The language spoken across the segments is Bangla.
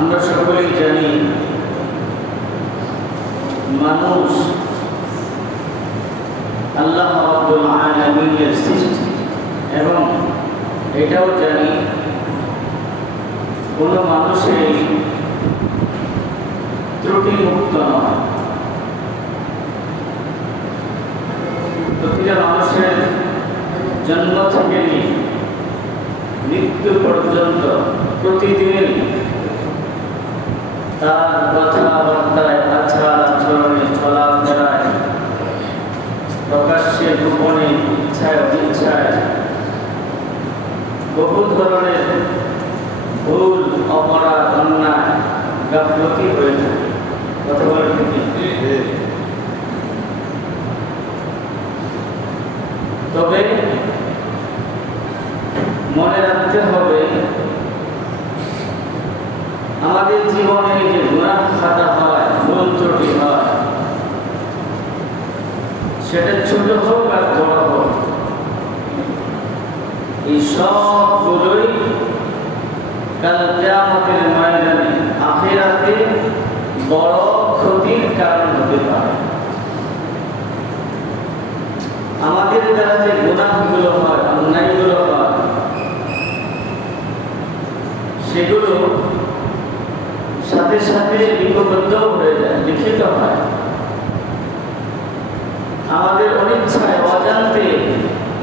আমরা সকলেই জানি মানুষ আল্লাহ রাব্বুল আলামিনের সৃষ্টি, এবং এটাও জানি কোনো মানুষের ত্রুটিমুক্ত নয়। প্রতিটা মানুষের জন্ম থেকে নিয়ে মৃত্যু পর্যন্ত প্রতিদিন তার কথাবার্তায়, আচার আচরণে, চলাফেরায়, প্রকাশ্যে গোপনে, ইচ্ছায় অনিচ্ছায় বহু ধরনের ভুল, অপরাধ, অন্যায়, গাফলতি হয়ে থাকে। কথা বলে ঠিক। তবে মনে রাখতে হবে, আমাদের জীবনে যে গুনাহ খাতা হয়, ভুল ত্রুটি হয়, সেটা ছোট হোক আর বড় হোক, এই সবগুলোই কাল কিয়ামতের ময়দানে, আখিরাতে বড় ক্ষতির কারণ হতে পারে। আমাদের দ্বারা যে গুনাহগুলো হয়, অন্যায়গুলো হয়, সেগুলো সাথে সাথে লিপিবদ্ধ হয়ে যায়, লিখিত হয়। আমাদের অনিচ্ছায়, অজান্তে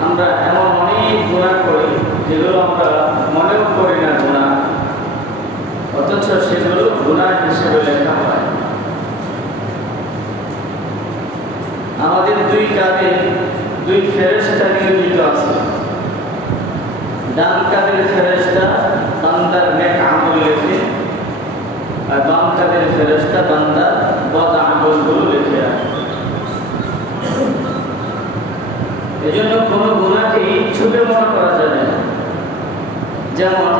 আমরা এমন অনেক গুনাহ করি যেগুলো আমরা মনেও করি না গুনাহ, অথচ সেগুলো গুনাহ হিসেবে লেখা হয়। আমাদের দুই কাঁধে দুই ফেরেশতা নিয়োজিত আছে। ডান কাঁধের ফেরেশতা বান্দার নেক আমল লেখে, আর বাম কাঁধের ফেরেশতা বান্দার বদ আমলগুলো লিখে রাখে। এজন্য কোনো গুনাহকে ছোট মনে করা যাবে না। যেমন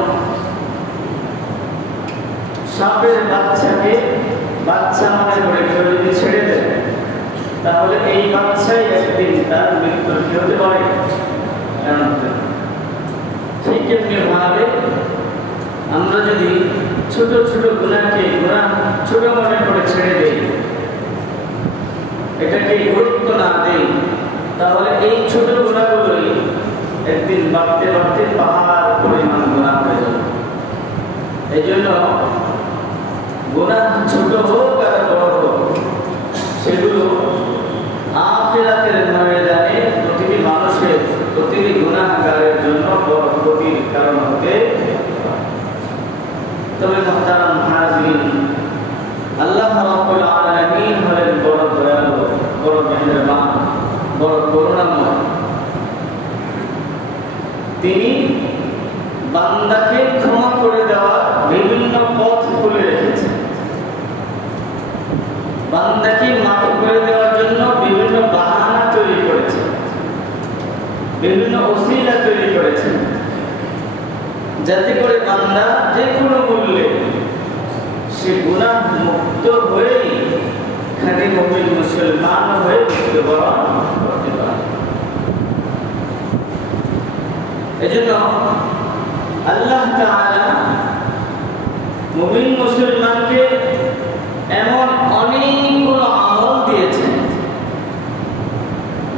সাপের বাচ্চাকে বাচ্চা মনে করে কেউ যদি ছেড়ে দেয়, তাহলে এই বাচ্চাই একদিন তার মৃত্যুর কি হতে পারে। ঠিক তেমনি ভাবে আমরা যদি ছোট ছোট গুনাহকে ছোট মনে করে ছেড়ে দেই, এটাকে গুরুত্ব না দেই, তাহলে এই ছোট গুনাহগুলোই একদিন বাড়তে বাড়তে পাহাড় পরিমাণ গুনাহ হয়ে যাবে। এই জন্য গুনাহ ছোট হোক আর বড় হোক, সেগুলো আখিরাতের ময়দানে প্রতিটি মানুষের, প্রতিটি গুনাহগারের জন্য বড় ক্ষতির কারণ হতে। তবে মুহতারাম হাজিরিন, আল্লাহ রাব্বুল আলামিন হলেন বড় দয়ালু, বড় মেহেরবান, বড় করুণাময়। তিনি বান্দাকে ক্ষমা করে দেওয়ার বিভিন্ন পথ খুলে রেখেছেন। বান্দাকে মাফ করে দেওয়ার জন্য বিভিন্ন বাহানা তৈরি করেছেন, বিভিন্ন ওসিলা তৈরি করেছেন, যাতে করে বান্দা যে কোনো মূল্যে সে গুনাহ মুক্ত হয়েই খাঁটি মুমিন মুসলমান হয়ে মৃত্যুবরণ করতে পারে। এজন্য আল্লাহ তাআলা মুমিন মুসলমানকে এমন অনেকগুলো আমল দিয়েছেন,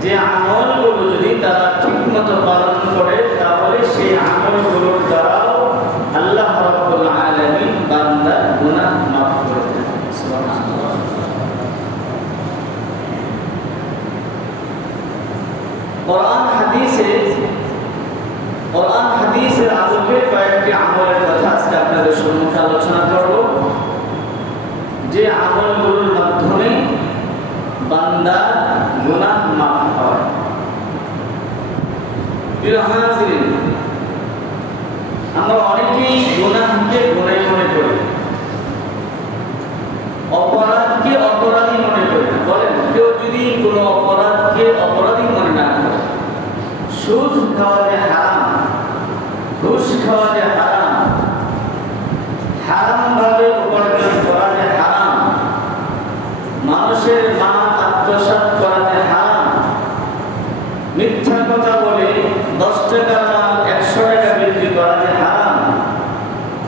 যে আমলগুলো যদি তারা ঠিক মতো পালন করে, তাহলে সেই আমলগুলোর দ্বারাও আল্লাহ রাব্বুল আলামিন বান্দার গুনাহ মাফ করে দেন। সুবহানাল্লাহ। কোরআন হাদিসের আলোকে কয়েকটি আমলের কথা আজকে আপনাদের সম্মুখে আলোচনা করব, যে আমলগুলোর মাধ্যমে বান্দার গুনাহ মাফ হয়। প্রিয় হাজিরিন, আমরা অনেকেই গুনাহকে গুনাহ মনে করি, অপরাধকে অপরাধী মনে করি না। বলেন, কেউ যদি কোনো অপরাধকে অপরাধী মনে না করে, সুদ খাওয়া যে হারাম, ঘুষ খাওয়া যে হারাম, হারাম ভাবে উপার্জন করা যে হারাম, মানুষের মাল আত্মসাৎ করা যে হারাম, মিথ্যা কথা বলে 10 টাকার মাল 100 টাকা বিক্রি করা যে হারাম,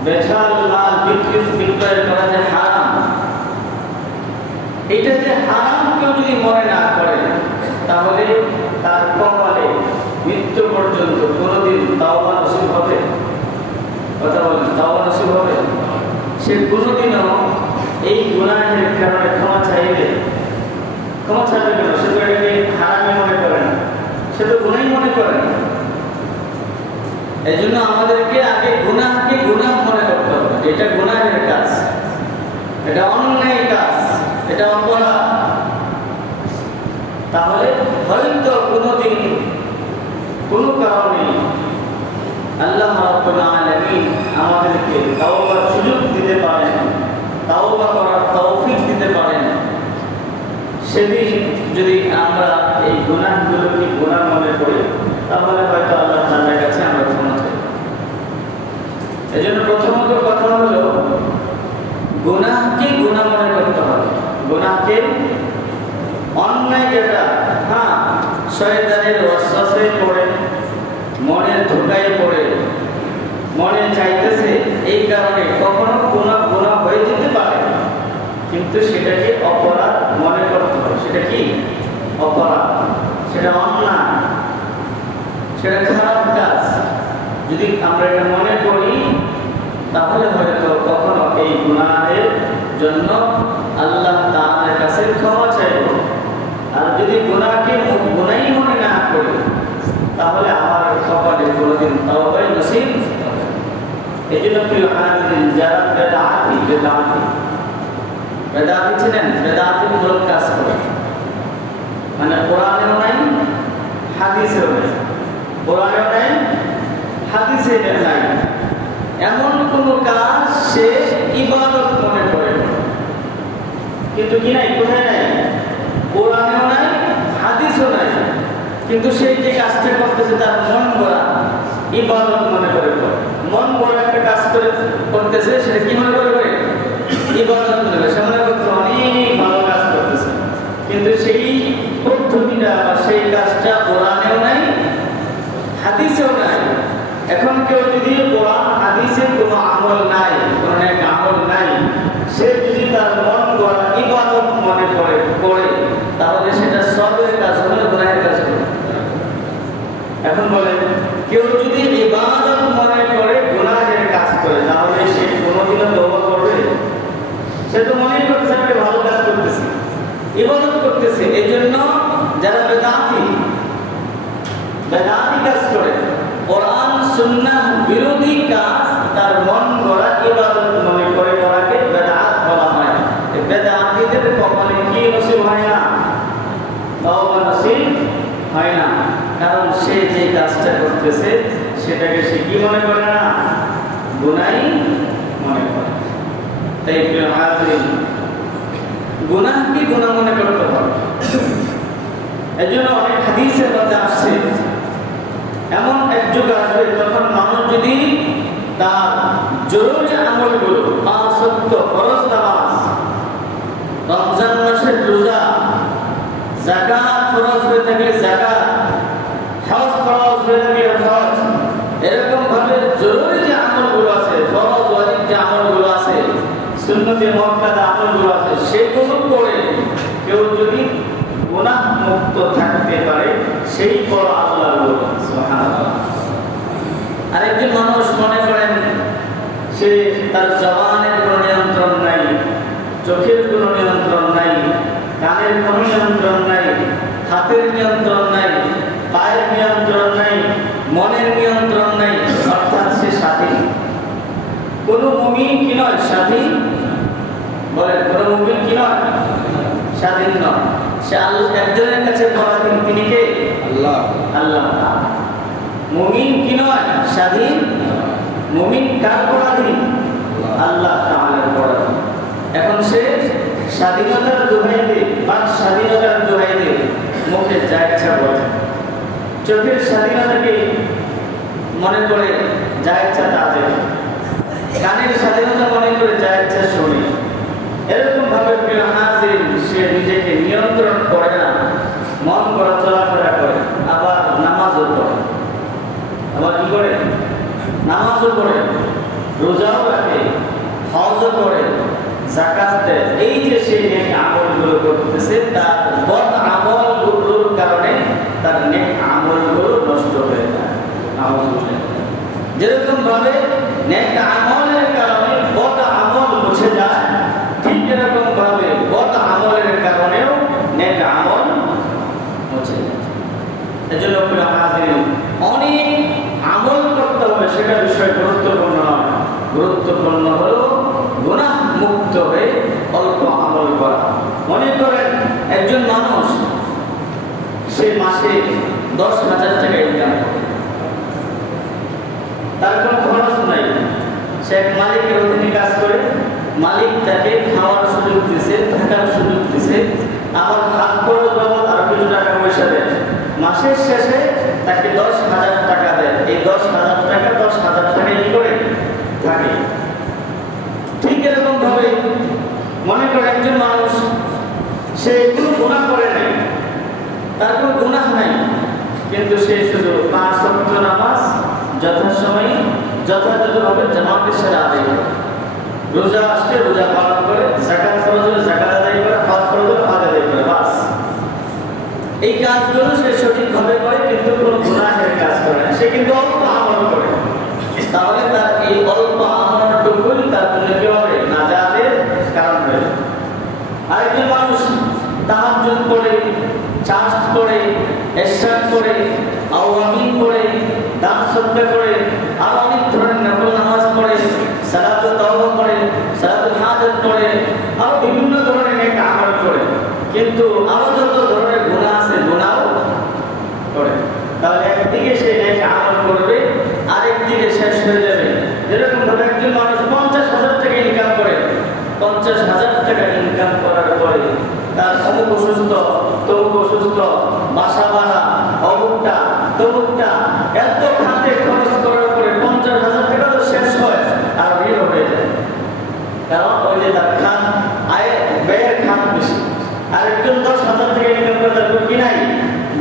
বেচাল মাল বিক্রয় করা যে হারাম, এটা যে হারাম কেউ যদি মনে না করে তাহলে তার কপালে মৃত্যু পর্যন্ত কোনোদিন তাওবা নসিব হবে? কথা বলেন, তাওবা নসিব হবে? সে কোনোদিনও এই গুনাহের কারণে ক্ষমা চাইবে কেন? সে তো এটাকে হারামই মনে করে না, সে তো গুনাই মনে করে না। এই জন্য আমাদেরকে আগে গুনাহকে গুনাহ মনে করতে হবে। এটা গুনাহের কাজ, এটা অন্যায় কাজ, এটা অপরাধ। তাহলে হয়তো কোনোদিন কোনো কারণে আল্লাহ রাব্বুল আলামিন আমাদেরকে তাওবার সুযোগ দিতে পারেন, তাওবা করার তৌফিক দিতে পারেন। সেদিন যদি আমরা এই গুনাহগুলোকে গুনাহ মনে করি তাহলে হয়তো আল্লাহ তাআলার কাছে আমরা ক্ষমা চাই। এজন্য প্রথমত কথা হলো গুনাহকে গুনাহ মনে করতে হবে। গুনাহকে অন্যায় যেটা, শয়তানের ওয়াসওয়াসায় পড়ে, মনের ধোঁকায় পড়ে, মনে চাইতেছে, এই কারণে কখনো কোনো গুনাহ হয়ে যেতে পারে, কিন্তু সেটাকে অপরাধ মনে করতে হবে। সেটা কি অপরাধ? সেটা অন্যায়, সেটা খারাপ কাজ। যদি আমরা এটা মনে করি তাহলে হয়তো কখনো এই গুনাহের জন্য আল্লাহ তাআলার কাছে ক্ষমা চাইব। আর যদি গুনাহকে গুনাহই মনে না করি তাহলে আমার কপালে কোনোদিন তাওবা নসিব হবে। এই জন্য প্রিয় হাজিরিন, যারা বেদাতি ছিলেন, বেদাতি মূলক কাজ করে, মানে কোরআনেও নাই হাদিসেও নাই, কোরআনেও নাই হাদিসে নাই, এমন কোন কাজ সে ইবাদত মনে করে, কিন্তু কি নাই, কোথায় নাই, কোরআনেও নাই হাদিসও নাই, কিন্তু সেই যে কাজটা করতেছে তার মন গড়া ইবাদত মনে করে। মন গড়া একটা কাজ করতেছে, সেটা কি মনে করে? ইবাদত মনে করে। সে মনে করছে অনেক ভালো কাজ করতেছে, কিন্তু সেই পদ্ধতিটা বা সেই কাজটা কোরআনেও নাই হাদিসেও নাই। এখন কেউ যদি কোরআন হাদিসে কোনো আমল নাই, কোনো এক আমল নাই, সে যদি তার মন গড়া ইবাদত মনে করে তাহলে সেটা সবের কাজ হবে, গুনাহের কাজ হবে। এখন বলেন, কেউ যদি ইবাদত মনে করে গুনাহের কাজ করে তাহলে সে কোনোদিনও তওবা করবে? সে তো মনেই করতেছে আমি ভালো কাজ করতেছি, ইবাদত করতেছে। এই জন্য যারা বেদাতি কাজ করে, কোরআন সুন্নাহ বিরোধী কাজ, তার মন গড়া ইবাদত মনে করে করাকে বেদাত বলা হয়। বেদাতীদের কপালে কি নসিব হয় না? তাওবা নসিব হয় না। কারণ সে যে কাজটা করতেছে সেটাকে সে কি মনে করে না? গুনাহই মনে করে। তাই প্রিয় হাজিরিন, গুনাহকে গুনাহ মনে করতে হবে। এজন্য অনেক হাদিসের মধ্যে আসছে, এমন এক যুগ আসবে যখন মানুষ যদি তার জরুরি আমলগুলো, পাঁচ ওয়াক্ত ফরজ নামাজ, রমজান মাসের রোজা, যাকাত ফরজ হয়ে থাকলে যাকাত, হজ ফরজ হয়ে থাকলে হজ, এরকম ভাবে জরুরি যে আমলগুলো আছে, ফরজ ওয়াজিব যে আমলগুলো আছে, সুন্নতে মুআক্কাদা আমলগুলো আছে, সেগুলো করে কেউ যদি গুনাহ মুক্ত থাকতে পারে, সেই বড় আল্লাহর লোক। সুবহানাল্লাহ। আরেকজন মানুষ মনে করেন সে তার জবানের কোনো নিয়ন্ত্রণ নাই, চোখের কোনো নিয়ন্ত্রণ নাই, কানের কোনো নিয়ন্ত্রণ নাই, হাতের নিয়ন্ত্রণ নাই, পায়ের নিয়ন্ত্রণ নাই, মনের নিয়ন্ত্রণ নাই, অর্থাৎ সে স্বাধীন। কোন মুমিন কি নয়? স্বাধীন। বলেন, কোন মুমিন কি নয়? স্বাধীন নয়। সে আল্লাহ একজনের কাছে পরাধীন, তিনি কে? আল্লাহ। আল্লাহ। মুমিন কি নয়? স্বাধীন। মুমিন কার পরাধীন? আল্লাহ তাআলার পরাধীন। এখন সে স্বাধীনতার দোহাই দিয়ে, বাক স্বাধীনতার দোহাই দিয়ে মুখে যা ইচ্ছা বলে, চোখের স্বাধীনতাকে মনে করে যা ইচ্ছা তা দেখে, কানের স্বাধীনতা মনে করে যা ইচ্ছা শুনে। এরকম ভাবে প্রিয় হাজির, সে নিজেকে নিয়ন্ত্রণ করে না, মন করা চলাফেরা করে, আবার নামাজও পড়ে। আবার কি করে? নামাজও পড়ে। রোজাও রাখে, হজও করে, যাকাত দেয়, এই যে সে নেক আমলগুলো করতেছে তার বদ আমলগুলোর কারণে তার নেক আমলগুলো নষ্ট হয়ে যায়। যেরকম ভাবে নেক আমলের কারণে বদ আমল মুছে যায়, ঠিক এরকম ভাবে বদ আমলের কারণেও নেক আমল মুছে যায়। এজন্য অনেক আমল করতে হবে, সেটা বিষয় গুরুত্বপূর্ণ নয়। গুরুত্বপূর্ণ হলো গুনাহ মুক্ত হয়ে অল্প আমল করা। মনে করেন একজন মানুষ সে মাসে 10,000 টাকা ইনকাম করে, তার কোনো খরচ নাই, সে এক মালিকের অধীনে কাজ করে, মালিক তাকে খাওয়ার সুযোগ দিছে, থাকার সুযোগ দিছে, আবার হাত খরচ বাবদ আর কিছু টাকা পয়সা দেয়। মাসের শেষে তাকে 10,000 টাকা দেয়। এই 10,000 টাকা 10,000 টাকা কি করে থাকে। ঠিক এরকম ভাবে মনে করে একজন মানুষ সে কোনো গুনাহ করে নাই, তার কোনো গুনাহ নাই, কিন্তু সে শুধু 5 ওয়াক্ত নামাজ যথাসময়ে যথাযথভাবে জামাতের সাথে আদায় করে, রোজা আসলে রোজা পালন করে, যাকাত ফরজ হলে যাকাত আদায় করে, হজ ফরজ হলে হজ আদায় করে, বাস। এই কাজগুলো সে সঠিকভাবে করে, কিন্তু কোনো গুনাহের কাজ করে না, সে কিন্তু অল্প আমল করে। তাহলে তার এই অল্প আমলটুকুই তার জন্য কি হবে? নাজাতের কারণ হয়ে যাবে। আরেকজন মানুষ তাহাজ্জুদ করে, চাষ করে, ইশরাক করে, আওয়ামিন করে, দান সদকা করে, আর অনেক ধরনের নফল নামাজ পড়ে, সালাতুত তাওবা করে, সালাতুল হাজাত করে, আর বিভিন্ন ধরনের নেক আমল করে, কিন্তু আরো যত ধরনের গুনাহ আছে গুনাহও করে। তাহলে একদিকে সে নেক আমল করবে, আরেকদিকে শেষ হয়ে যাবে। যেরকম ভাবে একজন মানুষ 50,000 টাকা ইনকাম করে, 50,000 টাকা ইনকাম করার পরে তার অমুক অসুস্থ, তমুক অসুস্থ, বাসা ভাড়া, অমুকটা তমুকটা, এত খাতে খরচ করার পরে 50,000 টাকা তো শেষ হয় আর ঋণ হয়ে যায়। কারণ ওই যে তার খাত আয় ব্যয়ের খাত বেশি। আর একজন 10,000 টাকা ইনকাম করে তারপর কি নাই,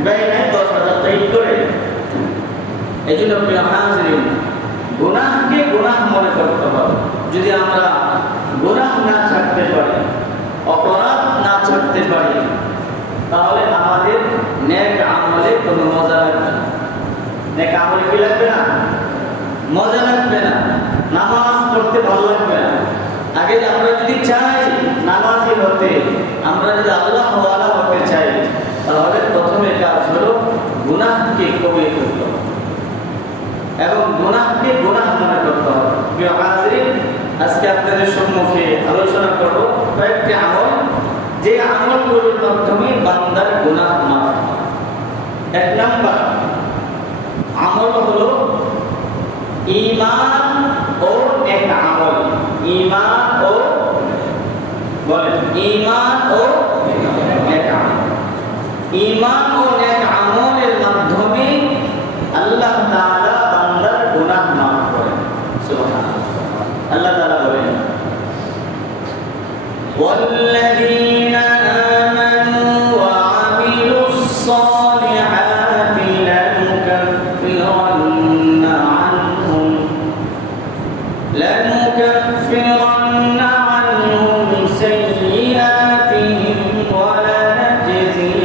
ব্যয় নাই, 10,000 টাকা করে। এই জন্য প্রিয় হাজিরিন, গুনাহকে গুনাহ মনে করতে হবে। যদি আমরা গুনাহ না ছাড়তে পারি, অপরাধ না ছাড়তে পারি, তাহলে আমাদের নেক আমলে কোনো মজা লাগবে না। নেক আমলে কি লাগবে না? মজা লাগবে না, নামাজ পড়তে ভালো লাগবে না। আগে আমরা যদি চাই নামাজি হতে, আমরা যদি আল্লাহ ওয়ালা হতে চাই, তাহলে প্রথমে কাজ হলো গুনাহকে কমিয়ে ফেলতে হবে এবং গুনাহকে গুনাহ মনে করতে হবে। প্রিয় হাজিরিন, আজকে আপনাদের সম্মুখে আলোচনা করব কয়েকটি আমল, যে আমলগুলোর মাধ্যমে বান্দার গুনাহ মাফ হয়। 1 নাম্বার আমল হলো ঈমান ও নেক আমল। ঈমান ও বলেন, ঈমান ও নেক আমল। ঈমান ও নেক আমলের মাধ্যমে আল্লাহ তাআলা বান্দার গুনাহ মাফ করেন। সুবহানাল্লাহ। আল্লাহ তাআলা বলেন, ওয়াল্লাযীনা আমানু ওয়া আমিলুস সালিহাতি লানুকাফিরান্না আনহুম সাইয়্যাতিহিম ওয়া লানাজজিয়ান্নাহুম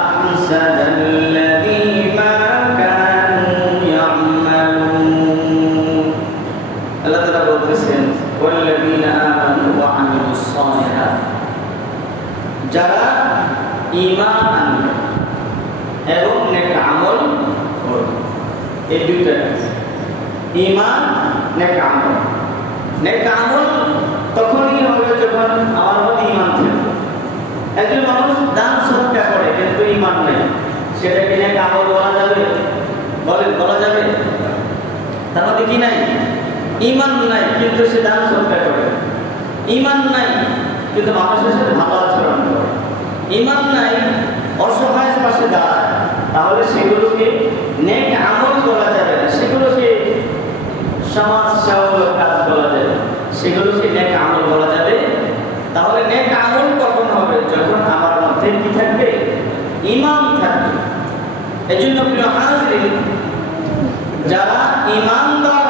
আহসানাল্লাযী মা কানু ইয়া'মালুন। আল্লাহ তাআলা বলতেছেন, ওয়াল্লাযীনা আমানু ওয়া আমিলুস সালিহাত, যারা ঈমান আনবে এবং নেক আমল করবে। এই দুইটা কাজ, ঈমান, নেক আমল। নেক আমল তখনই হবে যখন আমার মধ্যে ঈমান থাকবে। একজন মানুষ দান সদকা করে কিন্তু ঈমান নেই, সেটা কি নেক আমল বলা যাবে? বলেন, বলা যাবে? তার মধ্যে কি নাই? ঈমান নাই, কিন্তু সে দান সদকা করে। ঈমান নাই কিন্তু মানুষের সাথে ভালো আচরণ করে। ঈমান নাই, অসহায়ের পাশে দাঁড়ায়, তাহলে সেগুলোকে নেক আমল বলা যাবে না, সেগুলোকে সমাজ সেবামূলক কাজ বলা যাবে, সেগুলোকে নেক আমল বলা যাবে। তাহলে নেক আমল কখন হবে? যখন আমার মধ্যে কি থাকবে? ঈমান থাকবে। এজন্য প্রিয় হাজিরিন, যারা ঈমানদার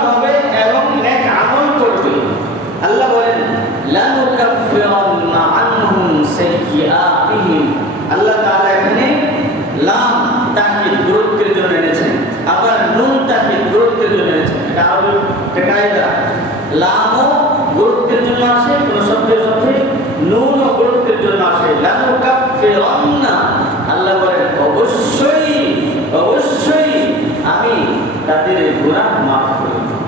আরবি কায়দা, লামও গুরুত্বের জন্য আসে কোন শব্দের সাথে, নুনও গুরুত্বের জন্য আসে। লানুকাফিরান্না, আল্লাহ বলেন অবশ্যই অবশ্যই আমি তাদের গুনাহ মাফ করে দেব।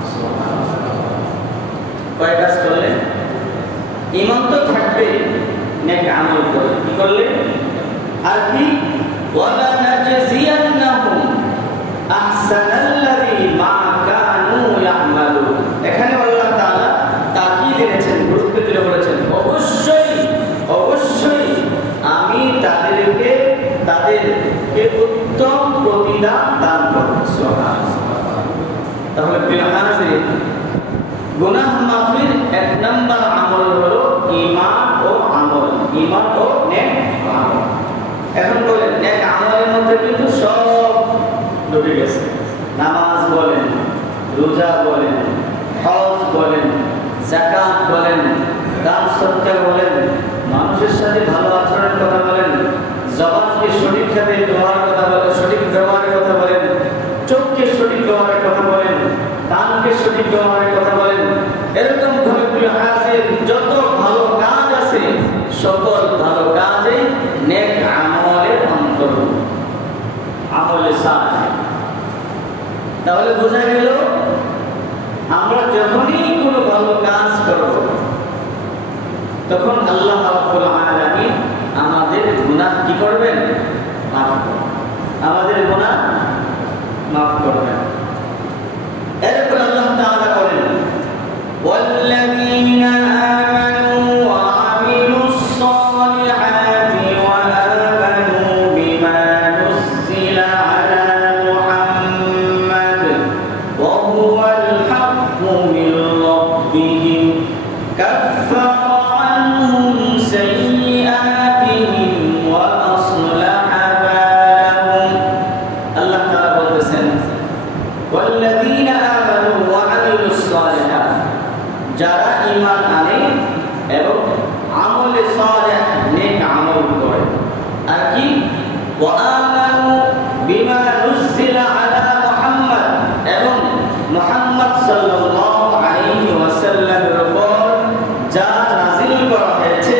কয় কাজ করলে? ঈমান তো থাকবে, নেক আমল করে কি করলে? আর কি? ওয়ালা নাজজিয়ান্নাহুম আহসানাল্লাযী মা কানু ইয়ামালুন। এখানে আল্লাহ তাআলা তাকিদ এনেছেন, গুরুত্ব দিয়ে বলেছেন অবশ্যই অবশ্যই আমি তাদেরকে উত্তম প্রতিদান দান করব। সুবহানাল্লাহ। তাহলে প্রিয় হাজির, গুনাহ মাফির এক নাম্বার আমল হলো ঈমান ও আমল, ঈমান ও নেক আমল। এখন বলেন নেক আমলের মধ্যে কিন্তু সব ডুবে গেছে। নামাজ বলেন, রোজা বলেন, হজ বলেন, যাকাত বলেন, দান সদকা বলেন, মানুষের সাথে ভালো আচরণের কথা বলেন, জবানকে সঠিক ভাবে ব্যবহারের কথা বলেন, সঠিক ব্যবহারের কথা বলেন, চোখকে সঠিক ব্যবহারের কথা বলেন, কানকে সঠিক ব্যবহারের কথা বলেন। এরকম ভাবে প্রিয় হাজির যত ভালো কাজ আছে সকল ভালো কাজে নেক আমলের অন্তর্ভুক্ত, আমলে সালেহ। তাহলে বোঝা গেল আমরা যখনই কোনো ভালো কাজ করব তখন আল্লাহ রাব্বুল আলামিন আমাদের গুনাহ কি করবেন? মাফ করবেন, আমাদের গুনাহ মাফ করবেন। এরপর আল্লাহ তাআলা বলেন ওয়াল্লাযীনা আমানু ওয়া আমিলুস সালিহাতি ওয়া আমানু বিমা নুজ্জিলা আলা মুহাম্মাদ ওয়া হুয়াল হাক্কু মির রাব্বিহিম কাফফারা আনহুম সাইয়্যাতিহিম ওয়া আসলাহা বালাহুম। আল্লাহ তাআলা বলতেছেন ওয়াল্লাযীনা আমানু ওয়া আমিলুস সালিহাত, যারা ঈমান আনে এবং আমলে সালেহ নেক আমল করে। আর কি? ওয়া আমানু বিমা নুজ্জিলা আলা মুহাম্মাদ, এবং মুহাম্মদ সাল্লাল্লাহু আলাইহি ওয়াসাল্লামের উপর যা নাযিল করা হয়েছে,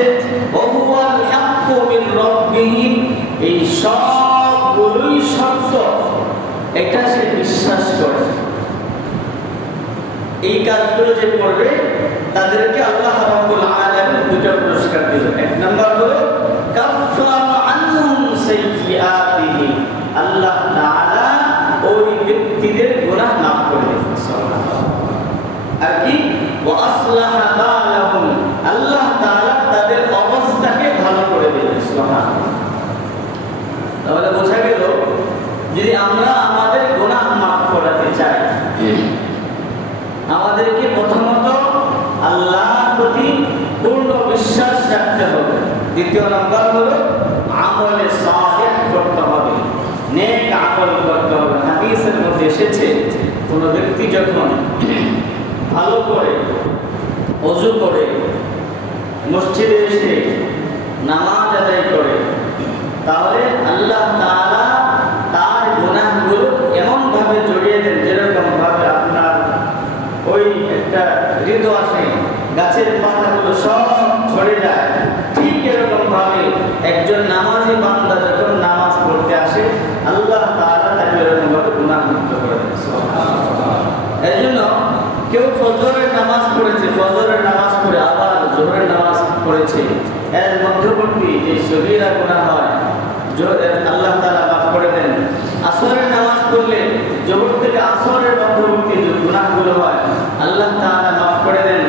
ওয়া হুয়াল হাক্কু মির রাব্বিহিম, এই সবগুলোই সত্য, এটা সে বিশ্বাস করে। এই কাজগুলো যে করবে তাদেরকে আল্লাহ রাব্বুল আলামিন দুটো পুরস্কার দিবেন। এক নাম্বার হলো কাফফারা আনহুম সাইয়্যাতিহিম, আল্লাহ তাআলা ওই ব্যক্তিদের গুনাহ মাফ করে দেবেন। আর কি? ওয়া আসলাহা বালাহুম, আল্লাহ তাআলা তাদের অবস্থাকে ভালো করে দেবেন। সুবহানাল্লাহ। তাহলে বোঝা গেল যদি আমরা আমাদের গুনাহ মাফ করাতে চাই আমাদেরকে প্রথমত আল্লাহর প্রতি পূর্ণ বিশ্বাস রাখতে হবে। দ্বিতীয় নাম্বার হলো আমলে সালেহ করতে হবে, নেক আমল করতে হবে। হাদিসের মধ্যে এসেছে কোন ব্যক্তি যখন ভালো করে ওযু করে মসজিদে এসে নামাজ আদায় করে তাহলে আল্লাহ তাআলা তার গুনাহগুলো এমন ভাবে জড়িয়ে দেন যেরকম ভাবে আপনার ওই একটা ঋতু আসে গাছের পাতাগুলো সব ঝরে যায়, ঠিক এরকম ভাবে একজন নামাজি বান্দা যখন নামাজ পড়তে আসে আল্লাহ তাআলা তাকে এরকম ভাবে গুনাহ মুক্ত করে দেন। সুবহানাল্লাহ। এজন্য কেউ ফজরের নামাজ পড়েছে, ফজরের নামাজ পড়ে আবার জোহরের নামাজ পড়েছে, এর মধ্যবর্তী যে সগীরা গুনাহ হয় আল্লাহ তাআলা মাফ করে দেন। আসরের নামাজ পড়লে জোহর থেকে আসরের মধ্যবর্তী যে গুনাহগুলো হয় আল্লাহ তাআলা মাফ করে দেন।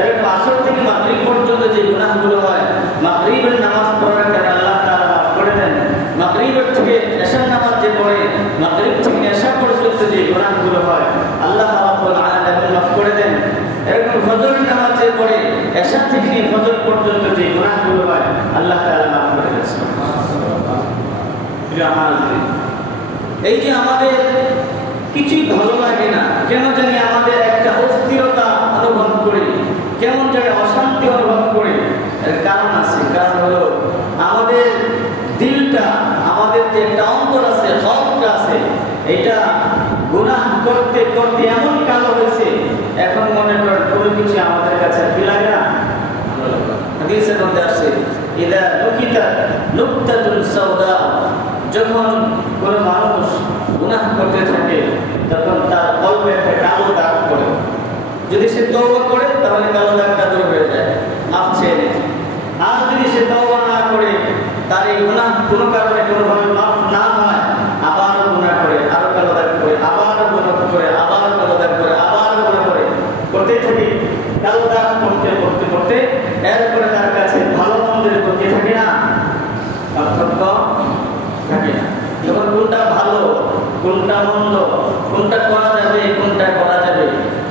এরকম আসর থেকে মাগরিব পর্যন্ত যে গুনাহগুলো হয় মাগরিবের নামাজ পড়ার কারণে আল্লাহ তাআলা মাফ করে দেন। মাগরিবের থেকে এশার নামাজ যে পড়ে মাগরিব থেকে এশা পর্যন্ত যে গুনাহগুলো হয় আল্লাহ রাব্বুল আলামিন মাফ করে দেন। এরকম ফজরের নামাজ যে পড়ে এশা থেকে নিয়ে ফজর পর্যন্ত যে গুনাহগুলো হয় আল্লাহ তাআলা মাফ করে দেন। এই যে আমাদের কিছুই ভালো লাগে না, কেন জানি আমাদের একটা অস্থিরতা অনুভব করি, কেমন জানি অশান্তি অনুভব করি, এর কারণ আছে। কারণ হলো আমাদের দিলটা, আমাদের যে একটা অন্তর আছে, হকটা আছে, এটা গুনাহ করতে করতে এমন কালো হয়েছে যদি সে তওবা করে তাহলে কালো দাগটা দূর হয়ে যায়, মাফ চেয়ে নেয়। আর যদি সে তওবা না করে, তার এই গুনাহ কোনো কারণে কোনোভাবে মাফ না হয়, আবার গুনাহ করে, আরো কালো দাগ করে, আবার গুনাহ করে, আবার কালো দাগ করে, আবার গুনাহ করে, করতেই থাকে। কালো দাগ করতে করতে করতে এরপরে তার কাছে ভালো মন্দের প্রতি থাকে না, পার্থক্য থাকে না। যখন কোনটা ভালো, কোনটা মন্দ, কোনটা করা যাবে, কোনটা করা যাবে,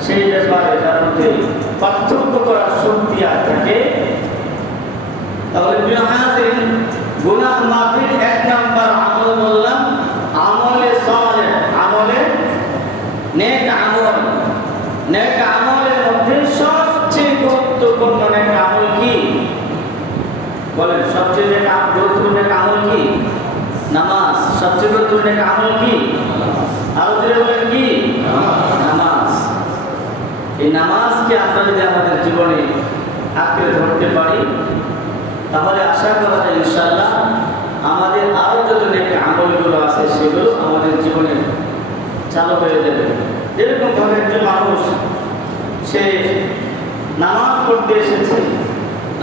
সেই ব্যাপারে তার মধ্যে পার্থক্য করার শক্তি আর থাকে। তাহলে গুনাহ মাফির এক নাম্বার আমল বললাম আমলে সালেহ, আমলে নেক আমল। নেক আমলের মধ্যে সবচেয়ে গুরুত্বপূর্ণ নেক আমল কি বলেন? সবচেয়ে গুরুত্বপূর্ণ নেক আমল কি? নামাজ। সবচেয়ে গুরুত্বপূর্ণ নেক আমল কি? আরো জোরে বলেন কি? নামাজ। এই নামাজকে আমরা যদি আমাদের জীবনে আঁকড়ে ধরতে পারি, তাহলে আশা করা যায় ইনশাআল্লাহ আমাদের আরো যত নেক আমলগুলো আছে সেগুলো আমাদের জীবনে চালু হয়ে যাবে। যেরকম ভাবে একজন মানুষ সে নামাজ পড়তে এসেছে,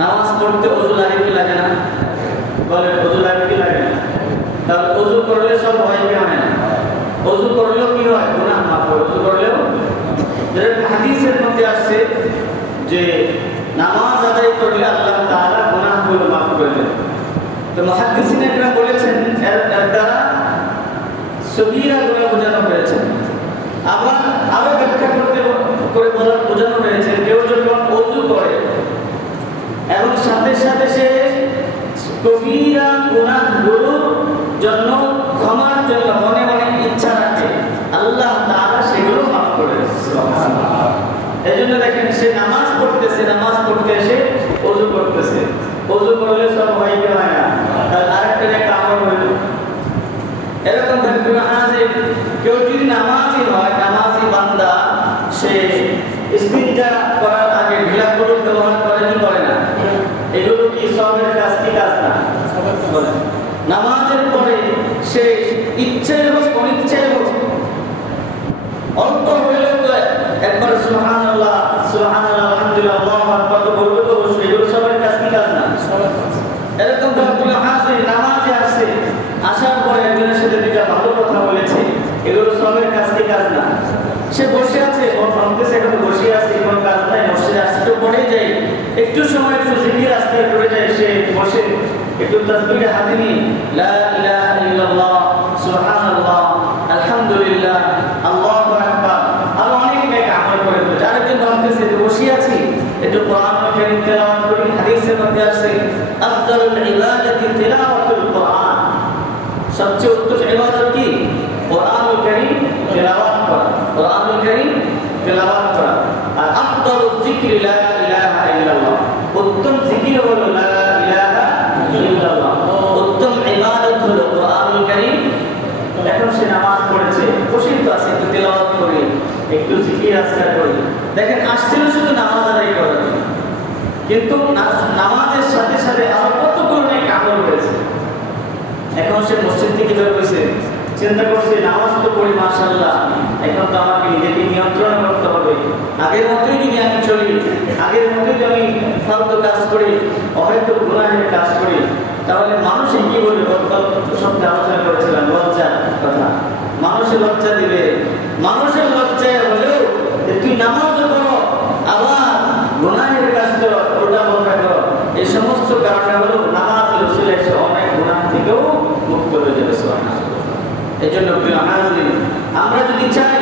নামাজ পড়তে ওযু লাগে কি লাগে না? বলে ওযু লাগে কি লাগে না? তাহলে ওযু করলে সব হয় কি হয় না? ওযু করলেও কি হয়? গুনাহ মাফ হয়। ওযু করলেও যেরকম হাদিসের মধ্যে আসছে যে নামাজ আদায় করলে আল্লাহ তাআলা গুনাহগুলো মাফ করে দেন। তো মুহাদ্দিসিনরা বলেছেন এর দ্বারা সগীরা গুনাহ বোঝানো হয়েছে। আবার আরো ব্যাখ্যা করে বোঝানো হয়েছে কেউ যখন ওযু করে এবং সাথে সাথে সে কবিরা গুনাহগুলোর জন্য ক্ষমার জন্য মনে মনে ইচ্ছা রাখে, আল্লাহ তাআলা সেগুলো মাফ করে দেন। সুবহানাল্লাহ। এজন্য দেখেন সে নামাজ পড়তেছে, নামাজ পড়তে এসে ওযু করতেছে। ওযু করলে সব হয় কি হয় না? তার আরেকটা নেক আমল হইল। এরকম ভাবে কেউ যদি নামাজি হয়, নামাজি বান্দা, সে ইস্তিনজা করার আগে ঢিলাগুলো ব্যবহার করে কি করে না? এগুলো কি সবের কাজ কি কাজ না? নামাজের পরে সে ইচ্ছায় হোক অনিচ্ছায় হোক অল্প হইলেও তো একবার সুবহানাল্লাহ সুবহানাল্লাহ আলহামদুলিল্লাহ আল্লাহু আকবার তো বলবে, তো এগুলো সবের কাজ কি কাজ না? এরকম ভাবে নামাজে আসছে, আসার পরে একজনের সাথে দুইটা ভালো কথা বলেছে, এগুলো সবের কাজ কি কাজ না? সে বসে আছে, ও ভাবতেছে এখন বসে আছে, কোনো কাজ নাই, মসজিদে আসছে তো পড়ে যাই, একটু সময় একটু জিকির আসতে করে যায়, সে বসে একটু তাসবিহ হাতে নিয়ে লা ইলাহা ইল্লাল্লাহ সুবহানাল্লাহ আলহামদুলিল্লাহ আল্লাহু আকবার আর অনেক নেক আমল করে ফেলে। আরেকজন ভাবতেছে যে বসে আছি একটু কোরআন কারীম তেলাওয়াত করি, হাদিসের মধ্যে আছে আফদালুল ইবাদাতি তিলাওয়াতুল কোরআন, সবচেয়ে উত্তম ইবাদত কি? কোরআনুল কারীম তেলাওয়াত করা, কোরআনুল কারীম তেলাওয়াত করা। আর আফদালুজ যিকরি লা ইলাহা ইল্লাল্লাহ, উত্তম জিকির হলো লা ইলাহা ইল্লাল্লাহ, উত্তম ইবাদত হলো কোরআনুল কারীম। এখন সে নামাজ পড়েছে, বসেই তো আছে, একটু তেলাওয়াত করি, একটু জিকির আজকার করি। দেখেন আসছিল শুধু নামাজ আদায় করার জন্য, কিন্তু নামাজের সাথে সাথে আরো কতগুলো নেক আমল রয়েছে। এখন সে মসজিদ থেকে বের হয়েছে, চিন্তা করছে নামাজ তো পড়ি মাশাআল্লাহ, এখন তো আমাকে নিজেকে নিয়ন্ত্রণ করতে হবে। আগের মতোই যদি আমি চলি, আগের মতোই যদি আমি ফালতু কাজ করি, অহেতুক গুনাহের কাজ করি, তাহলে মানুষ কি বলবে? সব আলোচনা করেছিলাম লজ্জার কথা। মানুষের লজ্জা দিবে, মানুষের লজ্জায় হলেও তুই নামাজ করো আবার গুনাহের কাজ করো, ওটা বন্ধ করো, এই সমস্ত কারণে হলো নামাজ রসুল এসে অনেক গুনাহ থেকেও মুক্ত হয়ে যাবে। সুবহানাল্লাহ। এই জন্য আমরা যদি চাই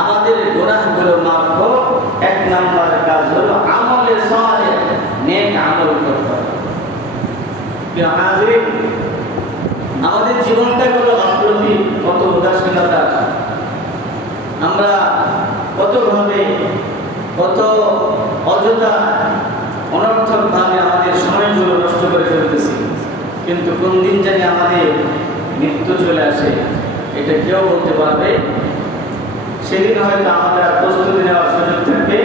আমাদের গুনাহগুলো মাফ হোক, এক নাম্বার কাজ হলো আমলে সালেহ, নেক আমল করতে হবে। আমাদের জীবনটা হলো গাফলতি, কত উদাসীনতা, আমরা কতভাবে কত অযথা অনর্থক ভাবে আমাদের সময়গুলো নষ্ট করে ফেলতেছি। কিন্তু কোন দিন জানি আমাদের মৃত্যু চলে আসে, এটা কেউ বলতে পারবে? সেদিন হয়তো আমাদের প্রস্তুতি নেওয়ার সুযোগ থাকবে।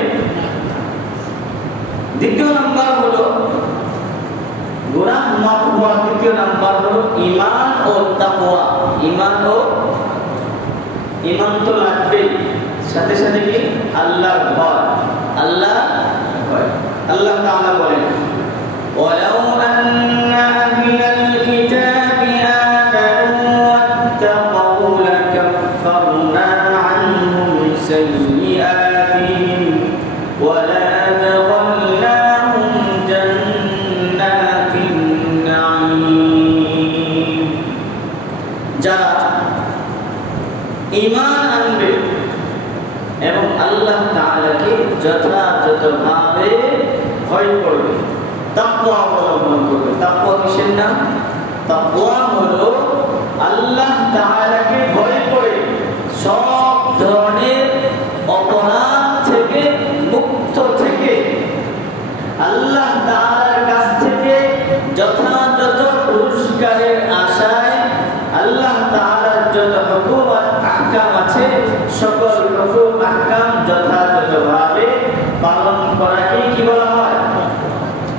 দ্বিতীয় নাম্বার হলো গুনাহ মাফ হওয়ার তৃতীয় নাম্বার হলো ঈমান ও তাকওয়া। ঈমান তো লাগবেই, সাথে সাথে কি? আল্লাহর ভয়। আল্লাহ ভয়। আল্লাহ তাআলা বলেন ওয়ালাউ আন্না আহলাল কিতাবি আমানু ওয়াত্তাকাউ লাকাফফারনা আনহুম সাইয়্যাতিহিম ওয়া লা'adkhalনাহুম জান্নাতিন নাঈম। যারা ঈমান আনবে এবং আল্লাহ তাআলাকে যথাযথভাবে ভয় করবে, তাকওয়া অবলম্বন করবে। তাকওয়া কিসের নাম? তাকওয়া হলো আল্লাহ তাআলাকে ভয় করে সব ধরনের অপরাধ থেকে মুক্ত থেকে আল্লাহ তাআলার কাছ থেকে যথাযথ পুরস্কারের আশায় আল্লাহ তাআলার যত হুকুম আর আহকাম আছে সকল হুকুম আহকাম যথাযথভাবে পালন করাকে কি বলা হয়?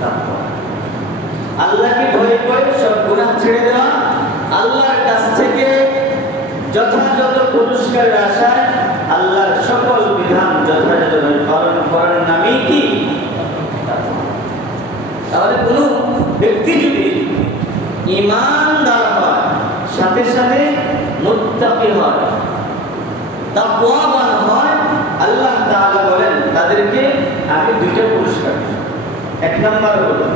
তাকওয়া। আল্লাহকে ভয় করে সব গুনাহ ছেড়ে দেওয়া, আল্লাহর কাছ থেকে যথাযথ পুরস্কারের আশায় আল্লাহর সকল বিধান যথাযথভাবে পালন করার নামই কি? তাকওয়া। তাহলে কোনো ব্যক্তি যদি ঈমানদার হয়, সাথে সাথে মুত্তাকি হয়, তাকওয়াবান হয়, আল্লাহ তাআলা বলেন তাদেরকে আমি দুইটা পুরস্কার দেব। এক নাম্বার হলো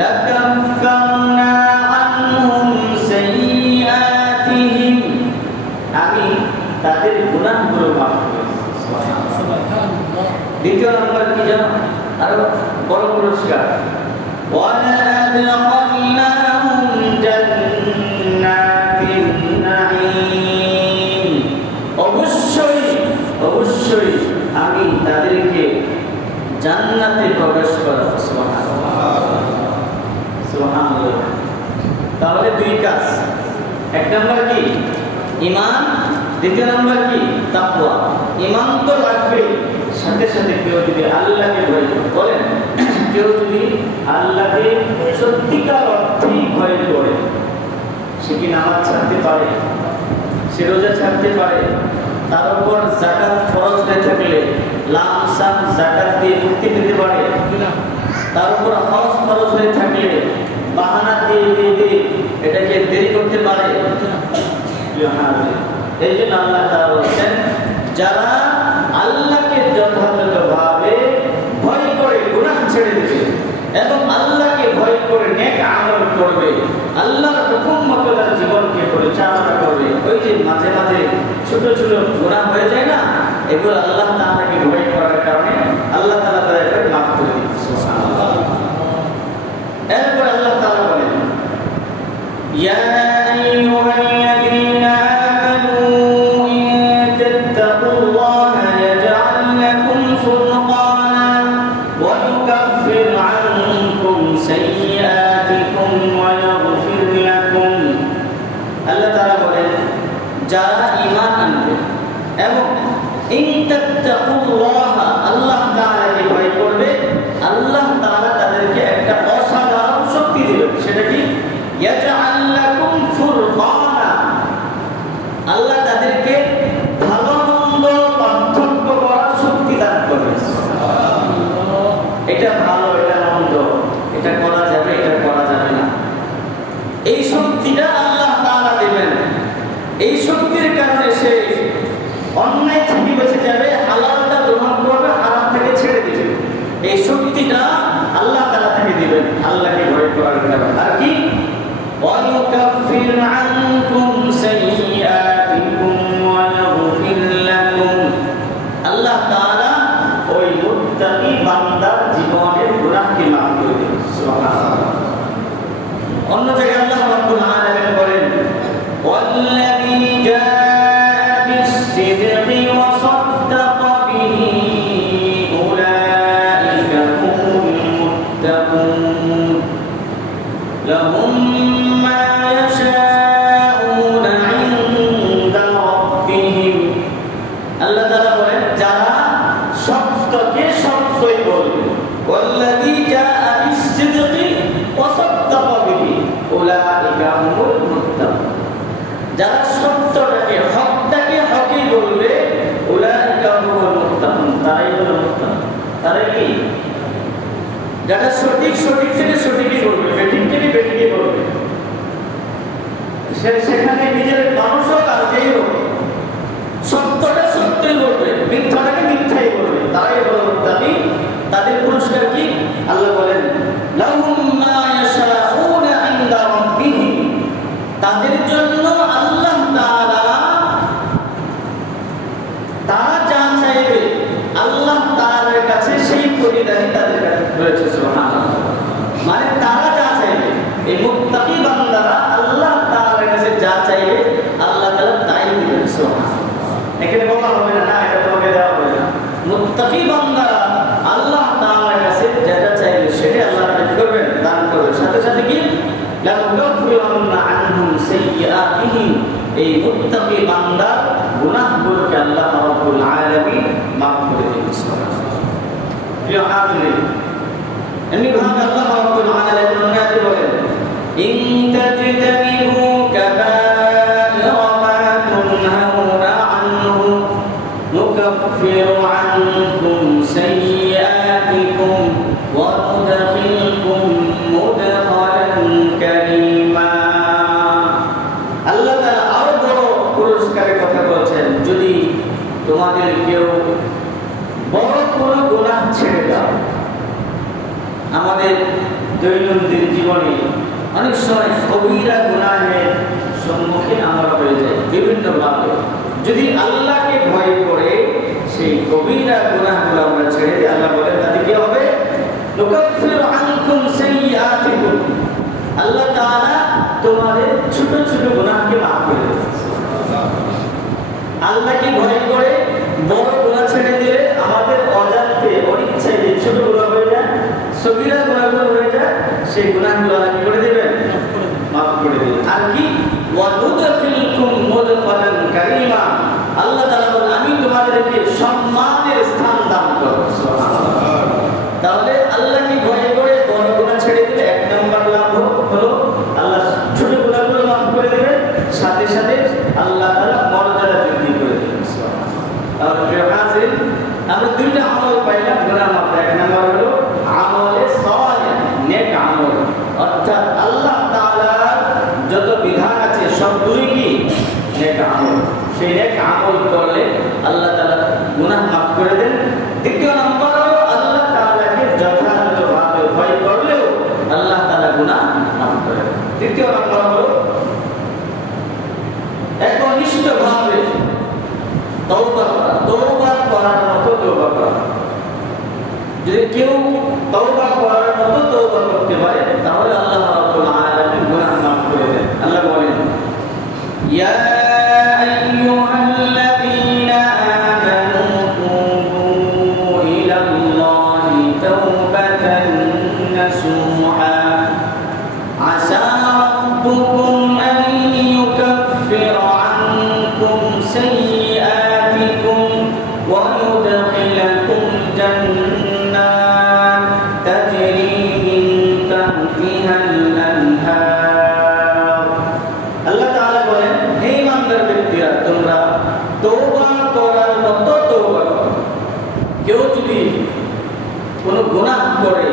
লাকাফফারনা আনহুম সাইয়্যাতিহিম, আমি তাদের গুনাহগুলো মাফ করে দেব। সুবহানাল্লাহ। দ্বিতীয় নাম্বার কি জানো? আরো বড় পুরস্কার ওয়া লা'adkhalনাহুম জান্নাতিন নাঈম, অবশ্যই অবশ্যই আমি তাদেরকে জান্নাতে প্রবেশ করাবো। সুবহানাল্লাহ সুবহানাল্লাহ। তাহলে দুই কাজ, এক নাম্বার কি? ঈমান, দ্বিতীয় নাম্বার কি? তাকওয়া। ঈমান তো লাগবে, সাথে সাথে কেউ যদি আল্লাহকে ভয় করে, বলেন কেউ যদি আল্লাহকে সত্যিকার অর্থেই ভয় করে, সে কি নামাজ ছাড়তে পারে? সে রোজা ছাড়তে পারে? তার উপর যাকাত ফরজ হয়ে থাকলে লামসাম যাকাত দিয়ে মুক্তি পেতে পারে? তার উপর হজ ফরজ হয়ে থাকলে বাহানা দিয়ে দিয়ে এটাকে দেরি করতে পারে? এই জন্য আল্লাহ তাআলা বলেন যারা আল্লাহকে যথাযথভাবে ভয় করে গুনাহ ছেড়ে দিবে এবং আল্লাহকে ভয় করে নেক আমল করবে, আল্লাহর হুকুম মতো তার জীবনকে পরিচালনা করবে। ওই যে মাঝে মাঝে ছোট ছোট গুনাহ হয়ে যায় না, এগুলো আল্লাহ তাআলাকে ভয় করার কারণে আল্লাহ তাআলা তাদেরকে মাফ করে দিবেন। সুবহানাল্লাহ। এরপর আল্লাহ তাআলা বলেন ইয়া আইয়ুহাল্লাযীনা আমানু ইন তাত্তাকুল্লাহা ইয়াজআল লাকুম ফুরকানা ওয়া ইউকাফির আনকুম সাইয়্যাতিকুম ওয়া ইয়াগফির লাকুম। আল্লাহ তাআলা বলেন যারা ঈমান আনবে এবং ইন তাত্তাকুল্লাহা আল্লাহ তাআলাকে ভয় করবে, আল্লাহ তাআলা তাদেরকে একটা অসাধারণ শক্তি দিবেন। সেটা কি? ইয়াজআল লাকুম ফুরকানা, আল্লাহ তাদেরকে ভালো মন্দ পার্থক্য করার শক্তি দান করবেন। এটা ভালো, এটা মন্দ, এটা করা যাবে, এটা করা যাবে না, এই শক্তিটা আল্লাহ তাআলা দিবেন। এই শক্তির কারণে সে অন্যায় থেকে বেঁচে যাবে, হালালটা গ্রহণ করবে, হারাম থেকে ছেড়ে দিবে। এই শক্তিটা আল্লাহ তাআলা থেকে দিবেন আল্লাহকে ভয় করার কারণে। আর কি? ওয়া ইউকাফির আনকুম সাইয়্যাতিকুম ওয়া ইয়াগফির লাকুম, আল্লাহ তাআলা ওই মুত্তাকি বান্দার জীবনের গুনাহকে মাফ করে দেবেন। সুবহানাল্লাহ। অন্য জায়গায় আল্লাহ রাব্বুল আলামিন বলেন ওয়াল্লাযী জাআ বিস-সিদকি ওয়া সাদ্দাকা বিহি উলাইকা হুমুল মুত্তাকুন লাহুম মা ইয়াশাউনা ইনদা রাব্বিহিম। আল্লাহ তাআলা বলেন যারা সত্যকে সত্যই বলবে, ওয়াল্লাযী জাআ বিস-সিদকি ওয়া সাদ্দাকা বিহি উলাইকা হুমুল মুত্তাকুন, যারা সত্যটাকে হকটাকে হকই বলবে, উলাইকা হুমুল মুত্তাকুন, তারাই হলো মুত্তাকুন। তারা কি যারা সঠিক সঠিক থেকে সঠিকই করবে, বেঠিক থেকে বেঠিকই করবে, সেখানে নিজের মানুষও কাজেই হবে, সত্যটা সত্যই বলবে, মিথ্যাটাকে মিথ্যাই বলবে, তারাই হলো মুত্তাকি। তাদের পুরস্কার কি? আল্লাহ বলেন লাহুম মা ইয়াশাউনা ইনদা রাব্বিহিম, তাদের জন্য আল্লাহ তারা যা চাইবে আল্লাহ তাআলার কাছে সেই প্রতিদানই তাদের কাছে রয়েছে। সুবহানাল্লাহ। মানে তারা যা চাইবে, এই মুত্তাকি বান্দারা আল্লাহ তাআলার কাছে যা চাইবে আল্লাহ তাআলা তাই দিবেন। সুবহানাল্লাহ। এখানে বলা হবে না, না এটা তোমাকে দেওয়া হবে না। মুত্তাকি বান্দারা আল্লাহ তাআলার কাছে যেটা চাইবে সেটাই আল্লাহ তাআলা করবেন, দান করবেন। সাথে সাথে কি লানুকাফিরান্না আনহুম সাইয়্যাতিহিম, এই মুত্তাকি বান্দার গুনাহগুলোকে আল্লাহ রাব্বুল আলামিন মাফ করে দিবেন। সুবহানাল্লাহ। প্রিয় হাজিরিন, এমনি ভাবে আল্লাহ রাব্বুল আলামিন আয়াতে বলেন ইন তাজতানিবু কাবাইরা মা তুনহাউনা আনহু নুকাফিরু আনকুম সাইয়্যাতিকুম ওয়া নুদখিলকুম মুদখালান কারীমা। আল্লাহ তাআলা আরো বড় পুরস্কারের কথা বলছেন, যদি তোমাদের কেউ বড় কোনো গুনাহ ছেড়ে দাও। আমাদের দৈনন্দিন জীবনে অনেক সময় কবিরা গুনাহের সম্মুখীন আমরা হয়ে যাই বিভিন্নভাবে। যদি আল্লাহকে ভয় করে সেই কবিরা গুনাহগুলো আমরা ছেড়ে দিই, আল্লাহ বলেন তাতে কি হবে? নুকাফিরু আনকুম সাইয়্যাতিকুম, আল্লাহ তাআলা তোমাদের ছোট ছোট গুনাহকে মাফ করে দেবেন। আল্লাহকে ভয় করে বড় গুনাহ ছেড়ে দিলে আমাদের অজান্তে অনিচ্ছায় যে ছোট গুনাহ হয়ে যায়, সগীরা গুনাহগুলো হয়ে যায়, সেই গুনাহগুলো আল্লাহ কি করে দিবেন? মাফ করে দিবেন। আর কি ওয়া নুদখিলকুম মুদখালান কারীমা, আল্লাহ তাআলা বলেন আমি তোমাদেরকে সম্মানের স্থান দান করব। সুবহানাল্লাহ। তাহলে আল্লাহকে ভয় করে বড় গুনাহ ছেড়ে দিলে এক নাম্বার লাভ হলো আল্লাহ ছোট গুনাহগুলো মাফ করে দিবেন, সাথে সাথে আল্লাহ তাআলা মর্যাদা বৃদ্ধি করে দিবেন। সুবহানাল্লাহ। তাহলে প্রিয় হাজির, আমরা দুইটা আমল পাইলাম গুনাহ মাফ। এক নাম্বার হলো আমলে সালিহ, নেক আমল, অর্থাৎ আল্লাহ তাআলার যত বিধান আছে সবগুলোই কি নেক আমল। সেই নেক আমল করলে আল্লাহ তাআলা গুনাহ মাফ করে দেন। দ্বিতীয় নাম্বার হলো আল্লাহ তাআলাকে যথাযথভাবে ভয় করলেও আল্লাহ তাআলা গুনাহ মাফ করে দেন। তৃতীয় নাম্বার হলো একনিষ্ঠভাবে তওবা করা, তওবা করার মতো তওবা করা। যদি কেউ তওবা করার মতো তওবা করতে পারে তাহলে আল্লাহ রাব্বুল আলামিন গুনাহ মাফ করে দেন। আল্লাহ বলেন ইয়া আইয়ুহাল্লাযীনা আমানু তুবু ইলাল্লাহি তাওবাতান নাসুহা আসা রাব্বুকুম আন ইউকাফিরা আনকুম সাইয়্যাতিকুম ওয়া ইউদখিলাকুম জান্নাত তাজরি মিন তাহতিহাল আনহার। আল্লাহ তাআলা বলেন হে ইমানদার ব্যক্তিরা, তোমরা তওবা করার মতো তওবা করো। কেউ যদি কোনো গুনাহ করে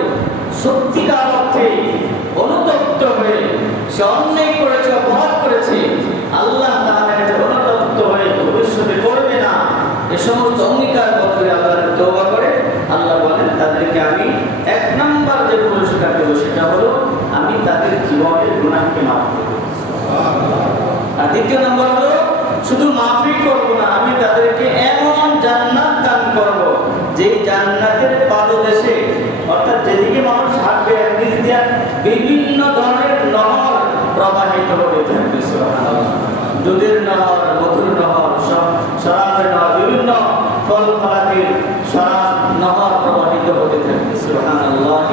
সত্যিকার অর্থে অনুতপ্ত হয়ে সে অন্যায় করেছে, অপরাধ করেছে, আল্লাহ তাআলার কাছে অনুতপ্ত হয়ে ভবিষ্যতে করবে না, এ সমস্ত অঙ্গীকার করে আল্লাহর তওবা করে, আল্লাহ বলেন তাদেরকে আমি এক নাম্বার যে পুরস্কার দেব সেটা হলো আমি তাদের জীবনের গুনাহকে মাফ করব। আর দ্বিতীয় নাম্বার হলো শুধু মাফই করব না, আমি তাদেরকে এমন জান্নাত দান করব যে জান্নাতের পাদদেশে, অর্থাৎ যেদিকে মানুষ হাঁটবে একদিক দিয়ে বিভিন্ন ধরনের নহর প্রবাহিত হতে থাকবে। সুবহানাল্লাহ। দুধের নহর, মধুর নহর, শরাবের নহর, বিভিন্ন ফল ফলাদির শরাব নহর প্রবাহিত হতে থাকবে। সুবহানাল্লাহ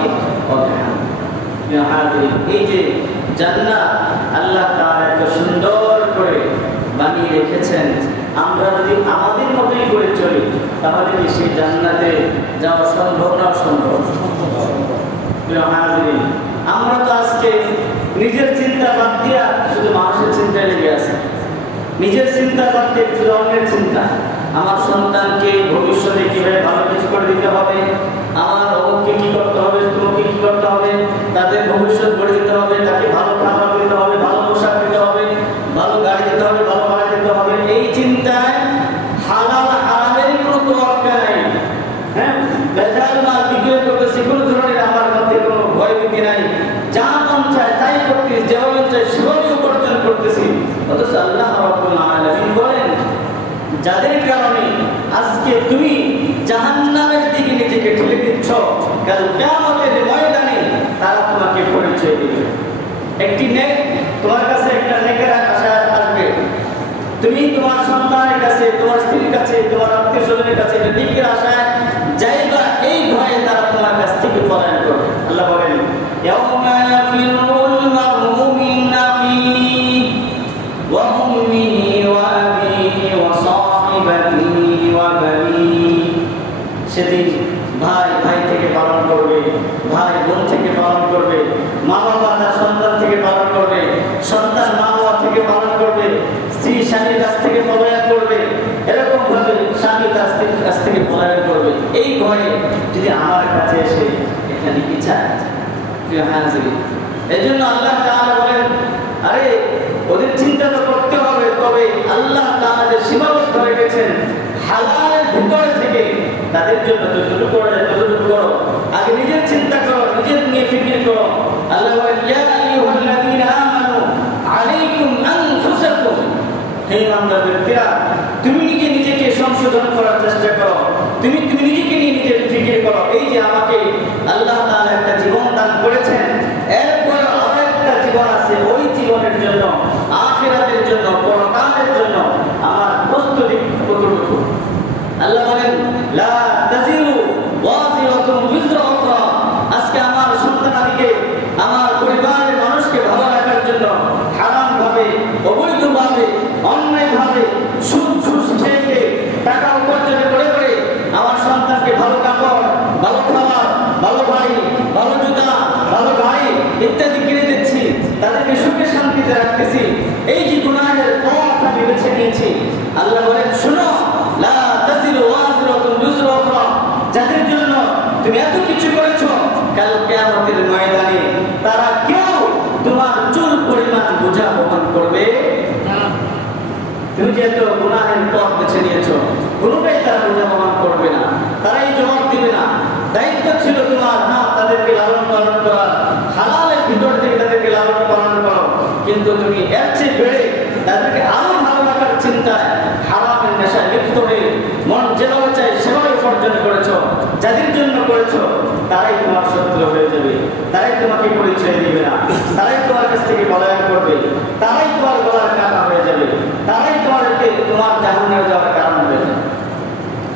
ওয়া বিহামদিহি। এই যে জান্নাত আল্লাহ তাআলা এত সুন্দর করে বানিয়ে রেখেছেন, আমরা যদি আমাদের মতোই করে চলি তাহলে কি সেই জান্নাতে যাওয়া সম্ভব না? অসম্ভব। প্রিয় হাজিরিন, আমরা তো আজকে নিজের চিন্তা বাদ দিয়া শুধু মানুষের চিন্তায় লেগে আছে। নিজের চিন্তা বাদ দিয়ে শুধু অন্যের চিন্তা। আমার সন্তানকে ভবিষ্যতে কিভাবে ভালো কিছু করে দিতে হবে, অথচ আল্লাহ রাব্বুল আলামিন বলেন যাদের কারণে আজকে তুমি জাহান্নামের দিকে নিজেকে ঠেলে দিচ্ছ, কাল কিয়ামতের ময়দানে তারা তোমাকে পরিচয় দিবে। একটি নেক তোমার কাছে একটা নেকের আশা আসবে, তুমি তোমার সন্তানের কাছে, তোমার স্ত্রীর কাছে, তোমার আত্মীয় স্বজনের কাছে নেকের আশায় যাইবা, এই ভয়ে তারা তোমার কাছ থেকে পলায়ন করবে। আল্লাহ বলেন ইয়াউমা ইয়াফিরুল মার'উ মিন আখিহি ওয়া উম্মিহি ওয়া আবিহি ওয়া সাহিবাতিহি ওয়া বানিহি। সেদিন ভাই ভাই থেকে পালন করবে, ভাই বোন থেকে পালন করবে, মা বাবা তার সন্তান থেকে পালন করবে, সন্তান মা বাবা থেকে পালন করবে, স্ত্রী স্বামীর কাছ থেকে পলায়ন করবে, এরকম ভাবে স্বামী তার স্ত্রীর কাছ থেকে পলায়ন করবে। এই ভয়ে যদি আমার কাছে এসে এখানে কি চায়, এই জন্য আল্লাহ তাআলা বলেন আরে ওদের চিন্তা তো করতে হবে, তবে আল্লাহ তাআলা যে সীমাবদ্ধ রেখেছেন হালালের ভিতরে থেকে তাদের জন্য যতটুকু করা যায় ততটুকু করো। আগে নিজের চিন্তা করো, নিজের নিয়ে ফিকির করো। আল্লাহ বলেন ইয়া আইয়ুহাল্লাযীনা আমানু আলাইকুম আনফুসাকুম, হে ইমানদার ব্যক্তিরা তুমি নিজেকে সংশোধন করার চেষ্টা করো, তুমি নিজেকে নিয়ে নিজের ফিকির করো। এই যে আমাকে আল্লাহ তাআলা একটা জীবন দান করেছেন, এরপর আরো একটা জীবন আছে, ওই জীবনের জন্য, আখিরাতের জন্য, পরকালের জন্য আমার প্রস্তুতি কতটুকু। আল্লাহ বলেন লা তাজিরু ওয়াজিরাতুন বিজরা উখরা, আজকে আমার সন্তানাদিকে, আমার পরিবারের মানুষকে ভালো রাখার জন্য হারাম ভাবে, অবৈধ ভাবে, অন্যায় ভাবে, সুদ ঘুষ খেয়ে টাকা উপার্জন করে করে আমার সন্তানকে ভালো কাপড়, ভালো খাবার, ভালো বাড়ি, ভালো জুতা, ভালো গাড়ি ইত্যাদি কিনে দিচ্ছি, তাদেরকে সুখে শান্তিতে রাখতেছি, এই যে গুনাহের পথ আমি বেছে নিয়েছি। আল্লাহ বলেন শুনো লা তাজিরু ওয়াজিরাতুন বিজরা উখরা, যাদের জন্য তুমি এত কিছু করেছো, কাল কিয়ামতের ময়দানে তারা কেউ তোমার চুল পরিমাণ বোঝা বহন করবে না। তুমি যে এত গুনাহের পথ বেছে নিয়েছো, কোনোটাই তারা বোঝা বহন করবে না, তারাই জবাব দিবে না। দায়িত্ব ছিল তোমার, হ্যাঁ তাদেরকে লালন পালন করা, হালালের ভিতর থেকে তাদেরকে লালন পালন করো, কিন্তু তুমি এর চেয়ে বেড়ে তাদেরকে আরো ভালো রাখার চিন্তায় হারামের নেশায় লিপ্ত হয়ে মন যেভাবে চাই সেভাবে উপার্জন করেছো। যাদের জন্য করেছো তারাই তোমার শত্রু হয়ে যাবে, তারাই তোমাকে পরিচয় দিবে না, তারাই তোমার কাছ থেকে পলায়ন করবে, তারাই তোমার গলার কাটা হয়ে যাবে, তারাই তোমার জাহান্নামে যাওয়ার কারণ হয়ে যাবে।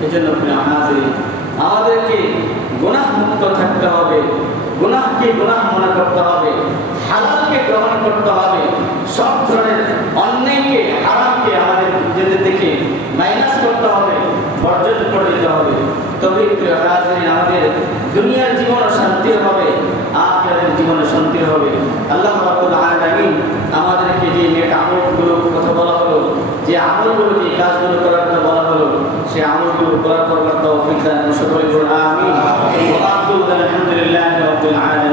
এই জন্য আমাদেরকে গুনাহ মুক্ত থাকতে হবে, গুনাহকে গুনাহ মনে করতে হবে, হালালকে গ্রহণ করতে হবে, সব ধরনের অন্যায়কে, হারামকে আমাদের নিজেদের দেখে মাইনাস করতে হবে, বর্জন করে দিতে হবে। তবেই আমাদের দুনিয়ার জীবনও শান্তির হবে, আখিরাতের জীবনে শান্তির হবে। আল্লাহ রাব্বুল আলামিন আমাদেরকে যে নেক আমলগুলো কথা বলা হলো, যে আমলগুলো, যে কাজগুলো করার কথা বলা হলো, সে আমলগুলো করার তৌফিক দান করুন। সকলে বলুন আমিন। ওয়া আলহামদুলিল্লাহি রাব্বিল আলামিন।